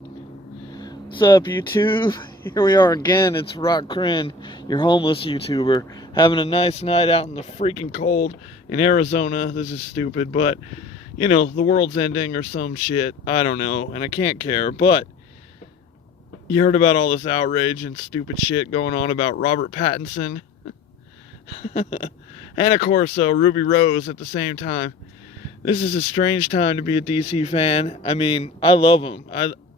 What's up, YouTube? Here we are again. It's Rock Crin, your homeless YouTuber, having a nice night out in the freaking cold in Arizona. This is stupid, but the world's ending or some shit. I don't know, and I can't care. But you heard about all this outrage and stupid shit going on about Robert Pattinson, and of course, Ruby Rose at the same time. This is a strange time to be a DC fan. I mean, I love him.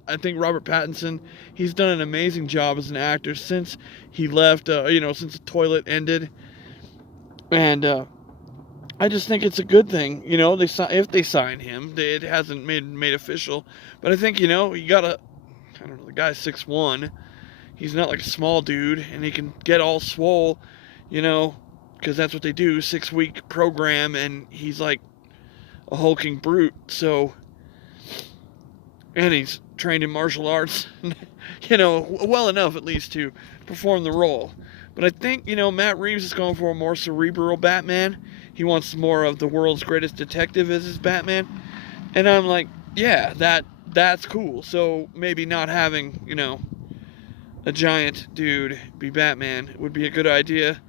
I think Robert Pattinson, he's done an amazing job as an actor since he left, since the toilet ended. And I just think it's a good thing. If they sign him, it hasn't made official. But I think, you gotta, I don't know, the guy's 6'1". He's not like a small dude, and he can get all swole, because that's what they do, 6-week program, and he's like a hulking brute. So, and he's trained in martial arts, well enough at least to perform the role. But I think, Matt Reeves is going for a more cerebral Batman. He wants more of the world's greatest detective as his Batman. And I'm like, yeah, that's cool. So maybe not having, a giant dude be Batman would be a good idea.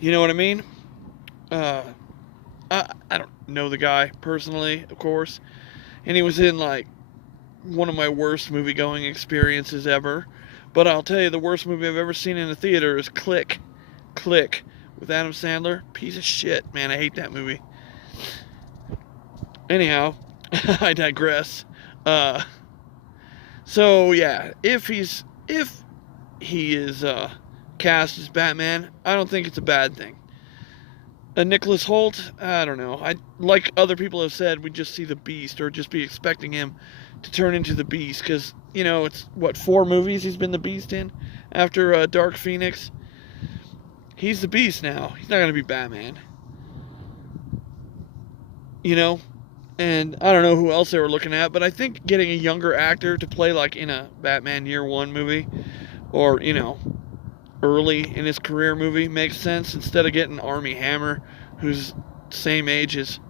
You know what I mean? I don't know the guy personally, of course. And he was in, like, one of my worst movie-going experiences ever. But I'll tell you, the worst movie I've ever seen in a theater is Click. Click. With Adam Sandler. Piece of shit, man. I hate that movie. Anyhow, I digress. So, yeah. If he is cast as Batman, I don't think it's a bad thing. Nicholas Hoult, I don't know. Like other people have said, we just see the Beast, or just be expecting him to turn into the Beast, because, it's, 4 movies he's been the Beast in after Dark Phoenix. He's the Beast now. He's not going to be Batman. And I don't know who else they were looking at, but I think getting a younger actor to play, like, in a Batman Year One movie, or, early in his career movie makes sense, instead of getting Armie Hammer, who's same age as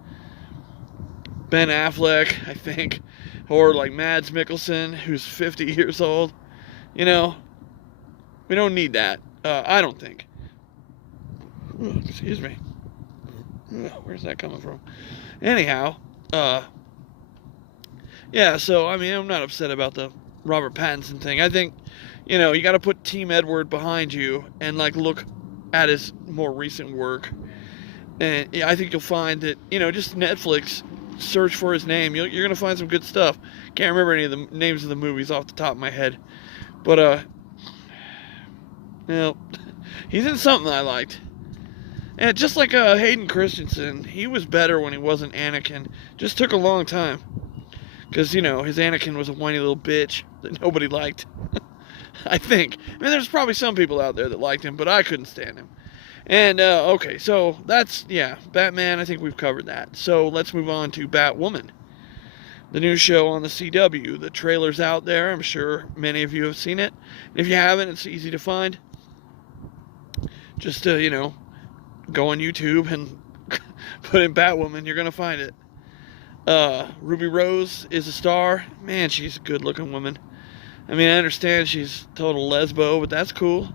Ben Affleck, I think, or like Mads Mikkelsen, who's 50 years old. We don't need that. I don't think. Ooh, excuse me. Where's that coming from? Anyhow, yeah, so, I mean, I'm not upset about the Robert Pattinson thing. I think, you got to put Team Edward behind you and, like, look at his more recent work. And yeah, I think you'll find that, just Netflix, search for his name. You're going to find some good stuff. Can't remember any of the names of the movies off the top of my head. But, he's in something I liked. And just like Hayden Christensen, he was better when he wasn't Anakin. Just took a long time. Because, his Anakin was a whiny little bitch that nobody liked. I think. I mean, there's probably some people out there that liked him, but I couldn't stand him. And, okay, so that's, Batman, I think we've covered that. So let's move on to Batwoman, the new show on the CW. The trailer's out there. I'm sure many of you have seen it. If you haven't, it's easy to find. Just, go on YouTube and put in Batwoman. You're going to find it. Ruby Rose is a star. Man, she's a good-looking woman. I mean, I understand she's total lesbo, but that's cool.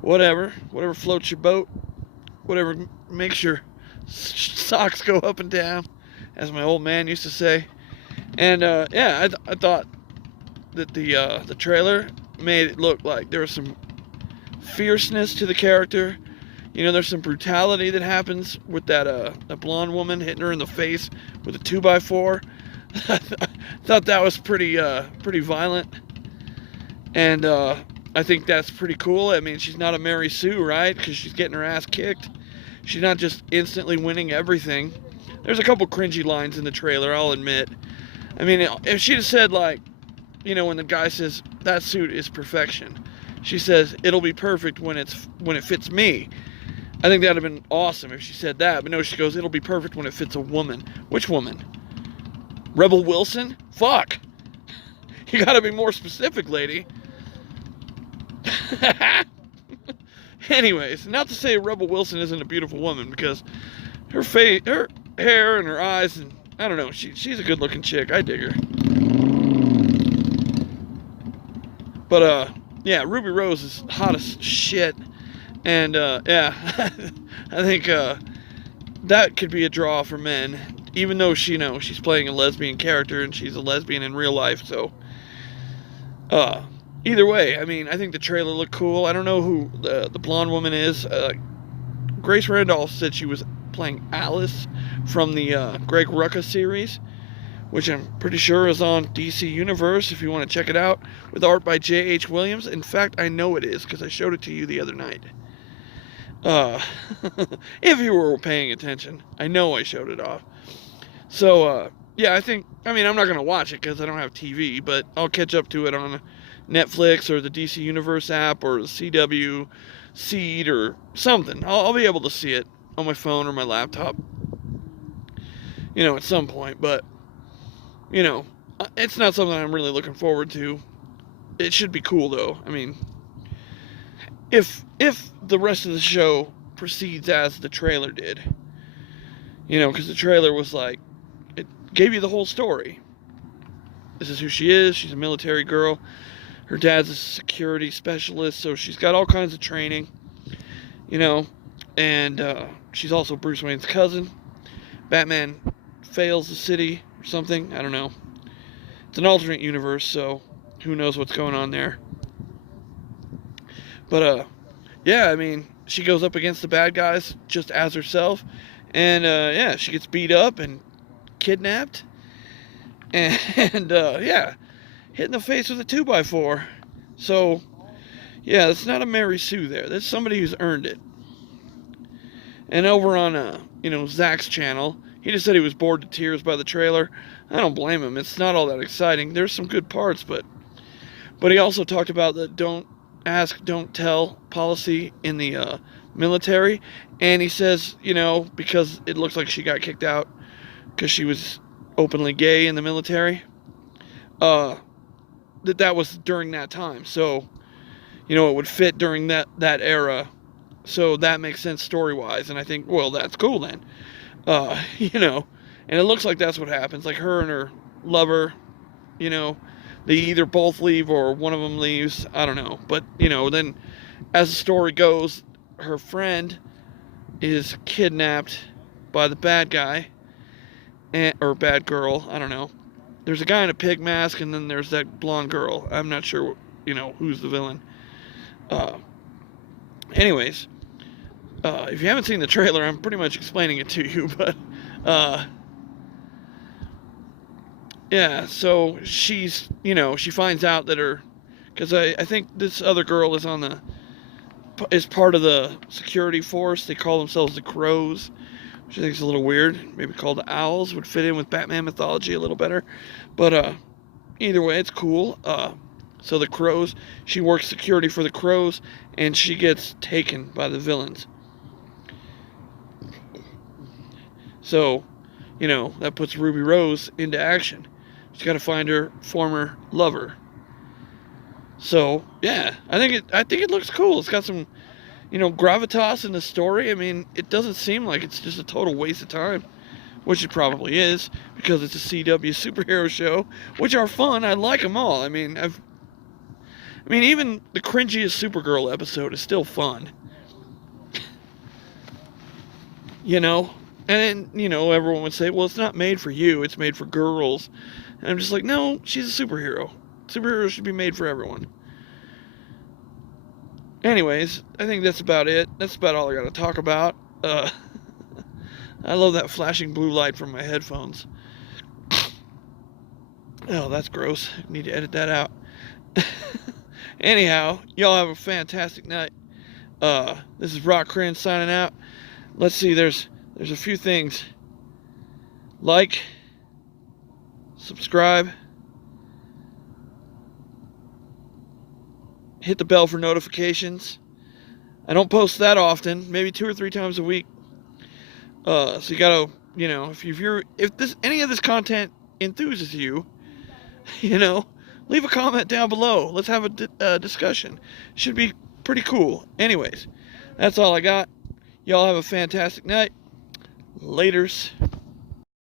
Whatever floats your boat. Whatever makes your socks go up and down, as my old man used to say. And I thought that the trailer made it look like there was some fierceness to the character. There's some brutality that happens with that a blonde woman hitting her in the face with a 2x4. I thought that was pretty violent. And I think that's pretty cool. I mean, she's not a Mary Sue, right? Because she's getting her ass kicked. She's not just instantly winning everything. There's a couple cringy lines in the trailer, I'll admit. I mean, if she'd have said, like, when the guy says, that suit is perfection, she says, it'll be perfect when it fits me. I think that would have been awesome if she said that. But no, she goes, it'll be perfect when it fits a woman. Which woman? Rebel Wilson? Fuck. You gotta be more specific, lady. Anyways, not to say Rebel Wilson isn't a beautiful woman, because her face, her hair and her eyes, and I don't know, she's a good looking chick. I dig her. But yeah, Ruby Rose is hot as shit, and yeah, I think that could be a draw for men, even though she's playing a lesbian character and she's a lesbian in real life. So uh, either way, I mean, I think the trailer looked cool. I don't know who the blonde woman is. Grace Randolph said she was playing Alice from the Greg Rucka series, which I'm pretty sure is on DC Universe if you want to check it out, with art by J.H. Williams. In fact, I know it is because I showed it to you the other night. If you were paying attention, I know I showed it off. So, yeah, I mean, I'm not going to watch it because I don't have TV, but I'll catch up to it on Netflix or the DC Universe app or the CW Seed or something. I'll be able to see it on my phone or my laptop, at some point, but, it's not something I'm really looking forward to. It should be cool, though. I mean, if the rest of the show proceeds as the trailer did, because the trailer was like, it gave you the whole story. This is who she is. She's a military girl. Her dad's a security specialist, so she's got all kinds of training, and she's also Bruce Wayne's cousin. Batman fails the city or something. I don't know. It's an alternate universe, so who knows what's going on there. But, yeah, I mean, she goes up against the bad guys just as herself, and, yeah, she gets beat up and kidnapped, and yeah, hit in the face with a 2x4. So, yeah, that's not a Mary Sue there. That's somebody who's earned it. And over on, Zach's channel, he just said he was bored to tears by the trailer. I don't blame him. It's not all that exciting. There's some good parts, but he also talked about the don't ask, don't tell policy in the military. And he says, because it looks like she got kicked out because she was openly gay in the military, that was during that time. So, it would fit during that era. So that makes sense story-wise. And I think, well, that's cool then. And it looks like that's what happens. Like her and her lover, they either both leave or one of them leaves. I don't know. But, then as the story goes, her friend is kidnapped by the bad guy, or bad girl. I don't know. There's a guy in a pig mask, and then there's that blonde girl. I'm not sure, who's the villain. Anyways, if you haven't seen the trailer, I'm pretty much explaining it to you, but, yeah, so she's, she finds out that because I think this other girl is part of the security force. They call themselves the Crows, which I think is a little weird. Maybe called the Owls would fit in with Batman mythology a little better. But, either way, it's cool. So the Crows, she works security for the Crows, and she gets taken by the villains. So, that puts Ruby Rose into action. She's got to find her former lover. So, yeah, I think it looks cool. It's got some, gravitas in the story. I mean, it doesn't seem like it's just a total waste of time, which it probably is, because it's a CW superhero show, which are fun. I like them all. I mean, even the cringiest Supergirl episode is still fun. And then, everyone would say, well, it's not made for you, it's made for girls. And I'm just like, no, she's a superhero. Superheroes should be made for everyone. Anyways, I think that's about it. That's about all I got to talk about. I love that flashing blue light from my headphones. Oh, that's gross. I need to edit that out. Anyhow, y'all have a fantastic night. This is Rock Cran signing out. Let's see, there's a few things. Like, subscribe, hit the bell for notifications. I don't post that often, maybe 2 or 3 times a week. So you gotta, if any of this content enthuses you, leave a comment down below. Let's have a discussion. Should be pretty cool. Anyways, that's all I got. Y'all have a fantastic night. Laters.